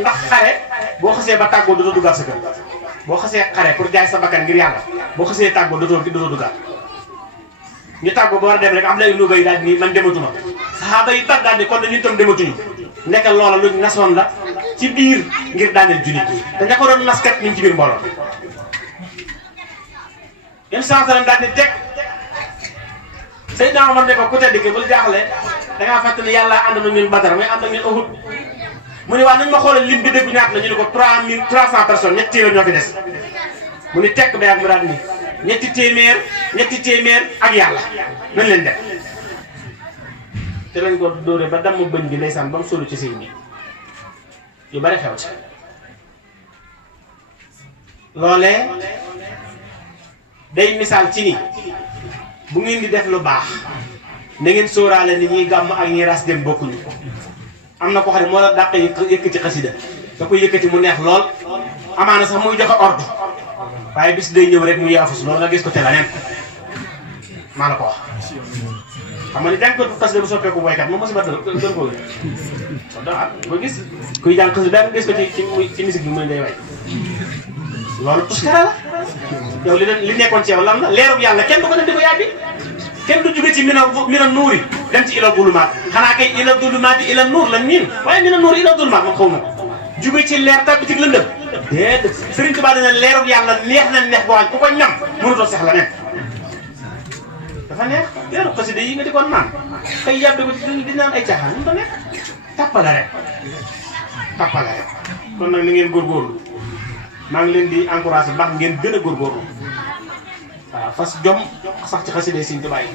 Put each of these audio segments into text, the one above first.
ndax xare boo xasee ba tàggoo dootoo duggaat sa kër boo xasee xare pour jaay sa bakkan ngir yàlla boo xasee tàggoo dootoo duggaat ñu tàggoo ba war a dem rek am na ay nuuga yi daal ni man dematuma saxaaba yi tax daal ni kon dañu tam dematuñu nekk loola luñ nasoon la ci biir ngir daaneel jullit yi te ña ko doon naskat ñu ngi ci biir mbooloo yéen sansalam daal ni teg Seydina Omar ne ko ku tedd ki bul jaaxle dangaa fàtte ne yàlla ànd na ñun Badar mais ànd na ñun Uhud mu ne waa nañ ma xoolal lim bi déggu ñaata la ñu ne ko 3300 personnes ñetti téeméer ñoo fi des mu ni tekk ba yàgg mu daal ni ñetti téeméer ak yàlla nañ leen def te lañ ko dóore ba damm bëñ bi ndeysaan ba mu solu ci sëñ bi yu bari xew ci loolee day misaal ci ni bu ngeen di def lu baax na ngeen sóoraale ni ñuy gàmm ak ñi ras dem bokkuñu am na ko xam ne moo la dàq yëkkati xasida da koy yëkkati mu neex lool amaana sax muy joxe ordre waaye bis day ñëw rek mu yaafus loolu nga gis ko te la nen maa la ko wax xam nga ni jàng ko xasida bu soppeeku boykat moom mosiba dal ko boo gis kuy jàng xasida nga gis ko ci musique bi mu ne day way loolu tuskara la yow li nekkoon ci yow lan la leerub yàlla kenn du ko def di ko yàbbi kenn du jóge ci mina nuuri dem ci ila dulumaat xanaa kay ila dulumaat yi ila nuur lañ miin waaye mina nuuri ila dulumaat moom xaw ma ko jóge ci leer tàbbi ci lëndëm déedéet Sëriñ Tuubaa dina leerub yàlla neex na neex boo xam ku ko ñam mënutoo sax la nekk dafa neex leeru xasida yi nga di ko naan kay yàbbi ko ci di naan ay caaxaan mënut a nekk tappale rek kon nag na ngeen góorgóorlu maa ngi leen di encouragé baax ngeen gën a góorgóorlu waaw fas jom sax ci xasida Sëriñ Tuubaa yi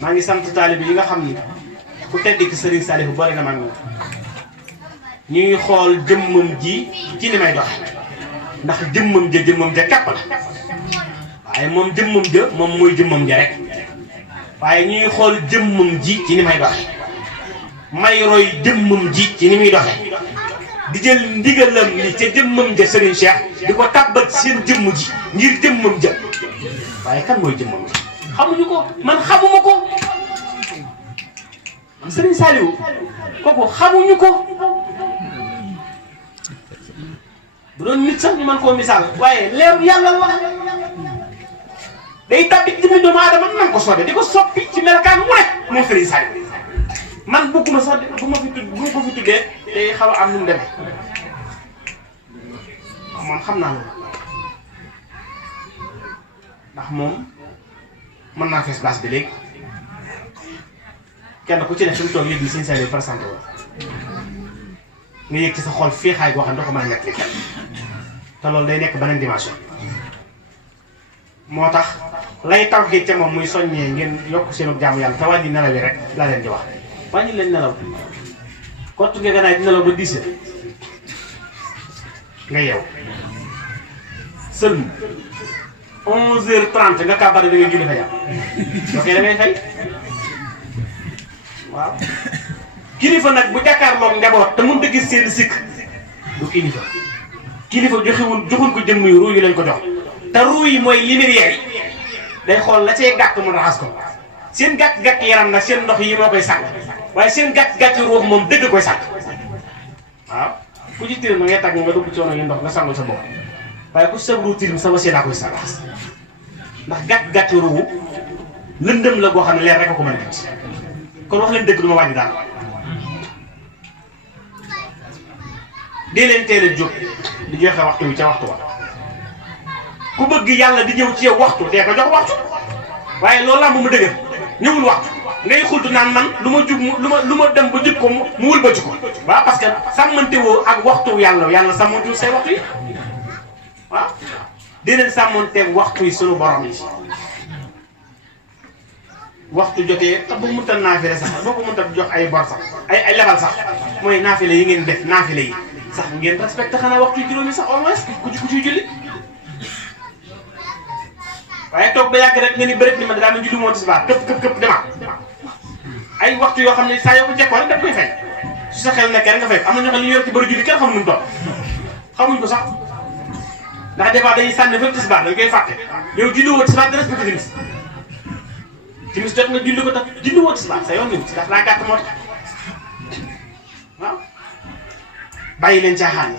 maa ngi sant taalibe yi nga xam ni ku tedd ki Sëriñ Saalihu boole na maa ngi ñuy xool jëmmam ji ci ni may doxe ndax jëmmam ja képp la waaye moom jëmmam ja moom mooy jëmmam ja rek waaye ñuy xool jëmmam ji ci ni may doxe may roy jëmmam ji ci ni muy doxe di jël ndigalam ni ca jëmmam ja Serigne Cheikh di ko tàbbat seen jëmm ji ngir jëmmam ja waaye kan mooy jëmmam ji xamuñu ko man xamuma ko Serigne Saliou kooku xamuñu ko bu doon nit sax ñu mën koo misaal waaye leeru yàlla wax day tàbbi jëmmi doomu aadama nan ko soobee di ko soppi ci melokaan mu rek moom Serigne Saliou man bëgguma sax bu ma ko fi tuddee day xaw a am nu mu demee moom xam naa loolu ndax moom mën naa fees base bi léegi kenn ku ci ne fi mu toog yëg ni Serigne Saliou présenté woon nga yëg ci sa xol féexaay goo xam ne doo ko mën a nekk li kenn te loolu day nekk beneen dimension moo tax lay taw gi ca moom muy soññee ngeen yokk seenu jaamu yàlla te wàññi nelaw yi rek laa leen di wax wàññi leen nelaw kottu nga ganaay di nelaw ba 10 heures nga yeew sëlmu 11h30 nga kàbbare da ngay julli fa jàpp ok da ngay fay waaw kilifa nag bu jàkkaarloog njaboot te mënut a gis seen sikk du kilifa joxul ko jëmm yu ruu yi lañ ko jox te ruu yi mooy lumière yi day xool la cay gàtt mu raxas ko seen gàtt yaram nag seen ndox yi moo koy sàkk waaye seen gàtt ruux moom dëgg koy sàkk waaw ku ci tirim ma ngay tàgg nga dugg coono yi ndox nga sàngul sa bopp waaye ku ci sa ruu tirim sa wasi laa koy raxas ndax gàtt ruu lëndëm la boo xam ne leer rek a ko mën a gis kon wax leen dëgg du ma wàññi daal dee leen teel a jóg di joxe waxtu wi ca waxtu wa ku bëgg yàlla di ñëw ci yow waxtu dee ko jox waxtu waaye loolu laa mu dëgër ñëwul waxtu ngay xultu naan man lu ma dem ba jub ko mu wëlbati ko waaw parce que sàmmante woo ak waxtu yàlla sàmmante say waxtu yi waaw dee leen sàmmanteeg waxtu yi sunu borom yi waxtu jotee te bu mu mënta naafile sax boo ko mënta jox ay bor sax ay lebal sax mooy naafile yi ngeen def naafile yi sax ngeen respecté xanaa waxtu juróomi sax au moins ku ciy julli waaye toog ba yàgg rek nga ni bëreet ni ma daa ma julli woon tisbaar këpp demaat ay waxtu yoo xam ne saa yoo ko jekkoo rek daf koy fay su sa xel nekkee rek nga fay am na ñoo xam ne ñu yor ci bëri julli kenn xamuñ nu mu toll xamuñ ko sax ndax des fois dañuy sànni fa tisbaar dañ koy fàtte yow julli woo tisbaar di respecté timis jot nga julli ko tax julli woo tisbaar sa yoon ni ndax daa gàtt moo tax waaw bàyyi leen caaxaan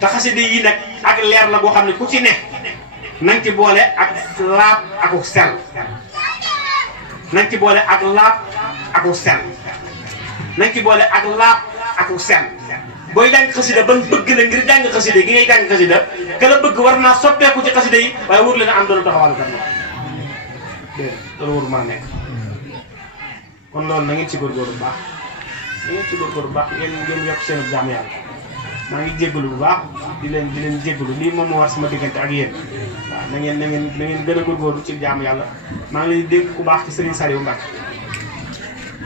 te xasida yi nag ak leer la boo xam ne ku ci ne nañ ci boole ak laab aku sell nañ ci boole ak laab aku sell nañ ci boole ak laab aku sell booy jàng xasida ban bëgg la ngir jàng xasida gi ngay jàng xasida ka la bëgg war naa soppeeku ci xasida yi waaye wóor leen am doon taxawal kan déedéet loolu wóoru mën a nekk kon loolu na ngeen ci góorgóorlu bu baax na ngeen ci góorgóorlu bu baax ngeen yokk seen jaam yàlla maa ngi jéggalu bu baax di leen jéggalu lii moom moo war sama diggante ak yéen waaw na ngeen gën a góorgóorlu ci jaam yàlla maa ngi lay dégg ku baax ci Serigne Saliou Mbacke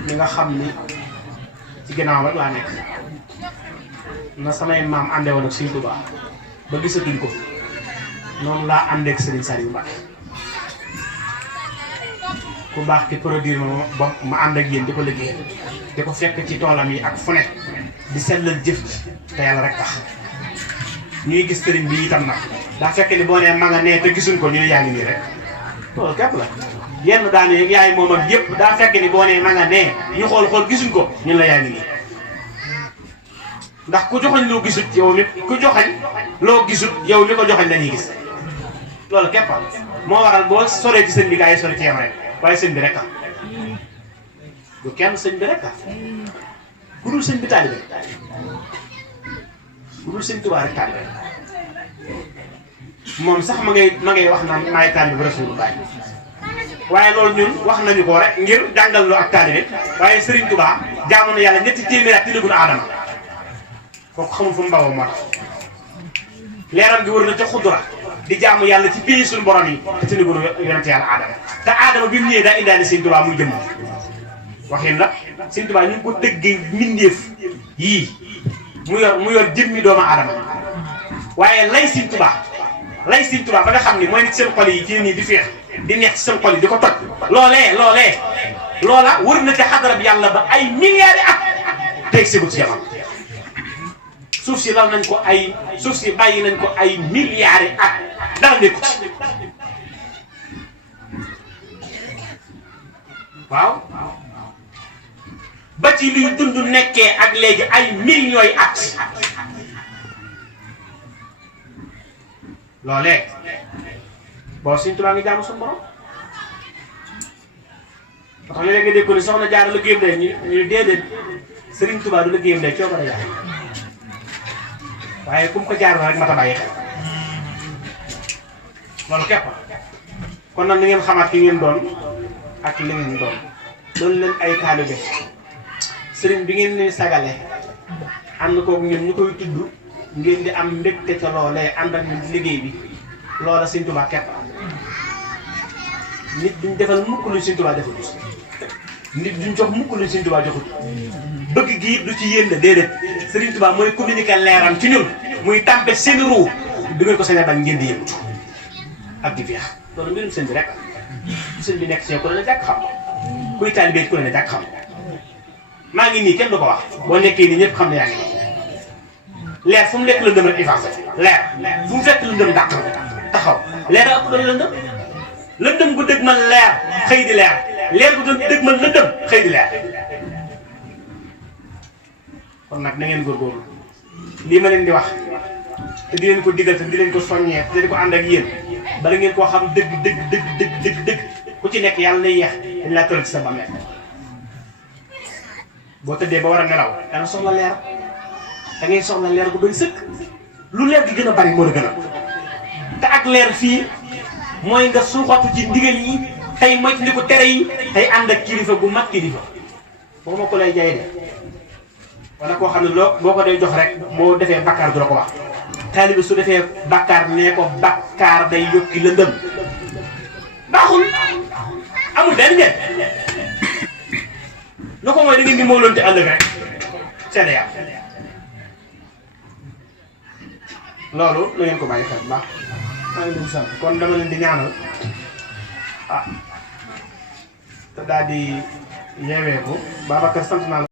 mi nga xam ni ci ginnaaw rek laa nekk na samay maam àndee woon ak Serigne Touba ba gisatuñ ko noonu laa àndee ak Serigne Saliou Mbacke ku baax ki produire ma ànd ak yéen di ko liggéeyal di ko fekk ci toolam yi ak fu ne di sellal jëf ji te yàlla rek tax ñuy gis sëriñ bi itam nag daa fekk ni boo nee ma nga nee te gisuñ ko ñu ne yaa ngi nii rek loolu képp la yenn daane yaay moom ak yëpp daa fekk ni boo nee ma nga nee ñu xool gisuñ ko ñun la yaa ngi nii ndax ku joxañ loo gisut yow mi ku joxañ loo gisut yow li ko joxañ lañuy gis loolu képp moo waral boo soree ci sëñ bi gaa yi sore ci yam rek waaye sëñ bi rek a du kenn sëñ bi rek a ku dul sëñ bi taalibe ku dul sëñ Tuubaa rek taalibe moom sax ma ngay wax naan maay taalibe Rasulullah waaye loolu ñun wax nañu ko rek ngir jàngal lu ak taalibe waaye Sëriñ Tuubaa jaamu na yàlla ñetti téeméer ak tënagul aadama kooku xamul fu mu bawoo moo tax leeram gi wër na ca xudura di jaamu yàlla ci pays suñu borom yi te tënagul yonent yàlla aadama te aadama bi mu ñëwee daa indaale Sëriñ Tuubaa muy jëmm waxin la Sëriñ Tuubaa ñu ngi ko tëggee mbindeef yii mu yor jëmmi doomu aadama waaye lay Sëriñ Tuubaa ba nga xam ni mooy nit seen xol yi ci nii di feex di neex ci seen xol yi di ko toj loola wër na ca xadara bi yàlla ba ay milliards at teg segut ci jamono suuf si lal nañ ko suuf si bàyyi nañ ko ay milliards at dara nekku ci waaw ba ci luy dund nekkee ak léegi ay millions yi at loolee boo Sëriñ Tuubaa ngi jaamu suñu borom ba tax léeg-léeg nga dégg ko ni soxna Jaara liggéeyam day ñu déedéet Sëriñ Tuubaa du liggéeyam day coobare yàlla waaye kum ko jaar rek mat a bàyyi xel loolu képp kon nag ni ngeen xamaat ki ngeen doon ak li ngeen doon doon leen ay taalibe sëriñ bi ngeen leen sagale ànd koog ñun ñu koy tudd ngeen di am mbégte ca loolee ànd ak ñun liggéey bi loola Sëriñ Tuubaa képp nit duñ defal mukk luñ Sëriñ Tuubaa defut nit duñ jox mukk luñ Sëriñ Tuubaa joxut bëgg gi du ci yéen la déedéet Sëriñ Tuubaa mooy communiquer leeram ci ñun muy tàmpe seen ruu du ngeen ko sañ a bañ ngeen di yëngatu ak di feex loolu mbirum sëñ bi rek sëñ bi nekk si ku ne jàkk xam kuy taalibe ku ne jàkk xam maa ngi nii kenn du ko wax boo nekkee nii ñëpp xam ne yaa ngi nii leer fu mu lekk lëndëm rek effacé leer fu mu fekk lëndëm dàq taxaw leer a ëpp doon lëndëm gu dëgg man leer xëy di leer gu dëgg man lëndëm xëy di leer kon nag na ngeen góorgóorlu lii ma leen di wax te di leen ko digal te di leen ko soññee te di ko ànd ak yéen bala ngeen koo xam dëgg ku ci nekk yàlla na yeex dañ laa tëral ci sa bàmmeel boo tëddee ba war a nelaw danga soxla leer da ngay soxla leer gu doy sëkk lu leer gi gën a bari moo la gën a te ak leer fii mooy nga suuxatu ci ndigal yi tey moytu ndi ko tere yi tey ànd ak kilifa bu mag kilifa boo ma ko lay jaay de wala koo xam ne boo ko dee jox rek boo defee bakkaar du la ko wax taalibe su defee bakkaar nee ko bakkaar day yokki lëndëm baaxul amul benn njëriñ lu ko mooy da ngeen di moolonte ëllëg rek seede yàlla loolu la ngeen ko bàyyi xel bu baax maa ngi leen di sant kon dama leen di ñaanal te daal di yeewee ko Babacar sant naa la